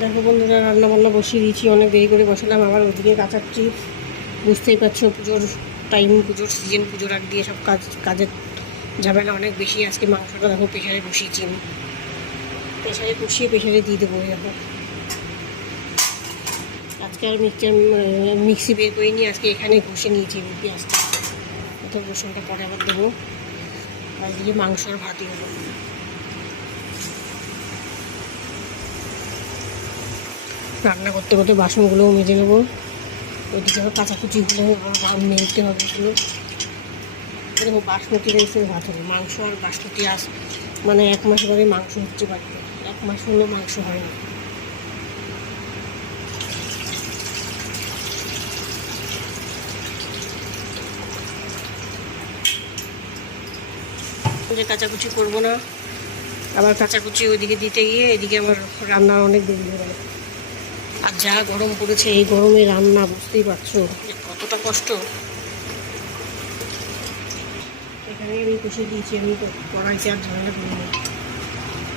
দেখো বন্ধুরা রান্না বান্না বসিয়ে দিয়েছি, অনেক দেরি করে বসালাম। আবার ওদিকে কাচাচ্ছি। বুঝতেই পারছ, পুজোর টাইম পুজোর সিজন পুজোর আগ দিয়ে সব কাজ, কাজের ঝামেলা অনেক বেশি। আজকে মাংসটা দেখো প্রেশারে বসিয়েছি। আমি প্রেশারে কষিয়ে প্রেশারে দিয়ে দেবো দেখো। আজকে আর মিক্সচার মিক্সি বের করে নিয়ে আজকে এখানে ঘষে নিয়েছি আমি পেঁয়াজটা। তো রসুনটা পরে আবার দেবো। আর এদিকে মাংস আর ভাতই হলো রান্না করতে করতে বাসনগুলোও মেজে নেব। ওইদিকে কাঁচাকুচিগুলো আবার মেলতে হবে এগুলো। দেখো বাসমতি রাইসের ভাত হবে মাংস আর বাসমতি আস মানে এক মাস পরে মাংস হচ্ছে বাড়িতে। এক মাস হলো মাংস হয় না। যে কাচাকুচি করব না, আবার কাচাকুচি ওইদিকে দিতে গিয়ে এদিকে আমার রান্নার অনেক দেরি হয়ে গেল। আর যা গরম পড়েছে এই গরমে রান্না বুঝতেই পারছ। কতটা কষ্ট? এখানে আমি কষে দিয়েছি আমি কড়াইতে আর ঝামেলা করি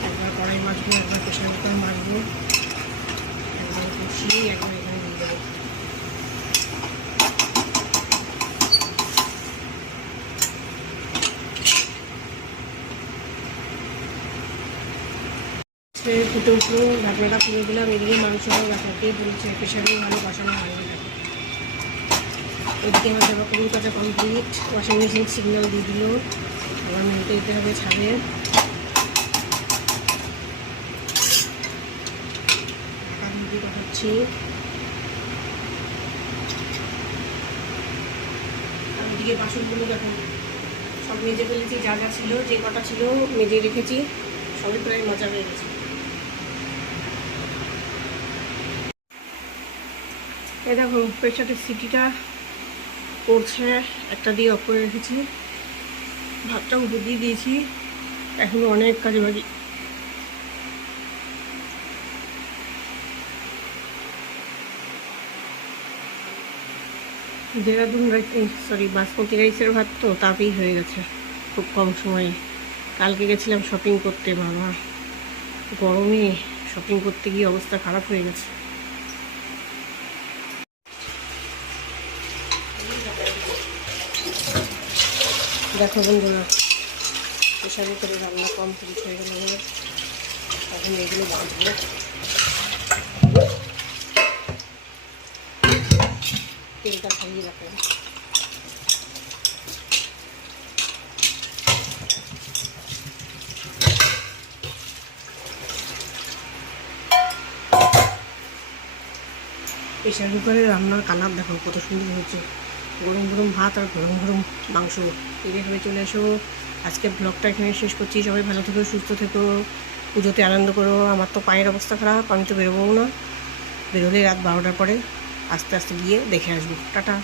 একবার কড়াই মাছগুলো একবার কষে মাছগুলো একবার কষিয়ে একবার এখানে দিয়ে দেবো স্প্রে ফুটে উঠল, ঢাকনাটা খুলে দিলাম, এদিকে মাংস রাখাতেই বলছে প্রেশারেও ভালো কষানো হয়ে গেল ওইদিকে আমার জামা কাপড় কাটা কমপ্লিট ওয়াশিং মেশিন সিগন্যাল দিয়ে দিল। আবার মেলতে দিতে হবে ছাদে। ওইদিকে বাসনগুলো দেখো, সব মেজে ফেলেছি, যা যা ছিল, যে কটা ছিল, মেজে রেখেছি, সবই প্রায় মজা হয়ে গেছে। এই দেখো প্রেশারের সিটিটা পড়ছে, একটা দিয়ে অফ করে রেখেছি। ভাতটা উপর দিয়ে দিয়েছি, এখনও অনেক কাজে বাকি। দেরাদুন সরি বাসমতি রাইসের ভাত তো তাপেই হয়ে গেছে, খুব কম সময়ে। কালকে গেছিলাম শপিং করতে, বাবা। গরমে শপিং করতে গিয়ে অবস্থা খারাপ হয়ে গেছে। দেখো বন্ধুরা প্রেশারে করে রান্না কমপ্লিট হয়ে গেল আমার এখন এগুলো বাঁধবো তেলটা খাইয়ে রাখলাম। প্রেশার কুকারে রান্নার কালার দেখো কত সুন্দর হয়েছে। গরম গরম ভাত আর গরম গরম মাংস। এইভাবে চলে এসো আজকে ব্লগটা এখানে শেষ করছি। সবাই ভালো থেকো, সুস্থ থেকো, পুজোতে আনন্দ করো। আমার তো পায়ের অবস্থা খারাপ, আমি তো বেরোবও না। বেরোলে রাত বারোটার পরে আস্তে আস্তে গিয়ে দেখে আসব। টাটা।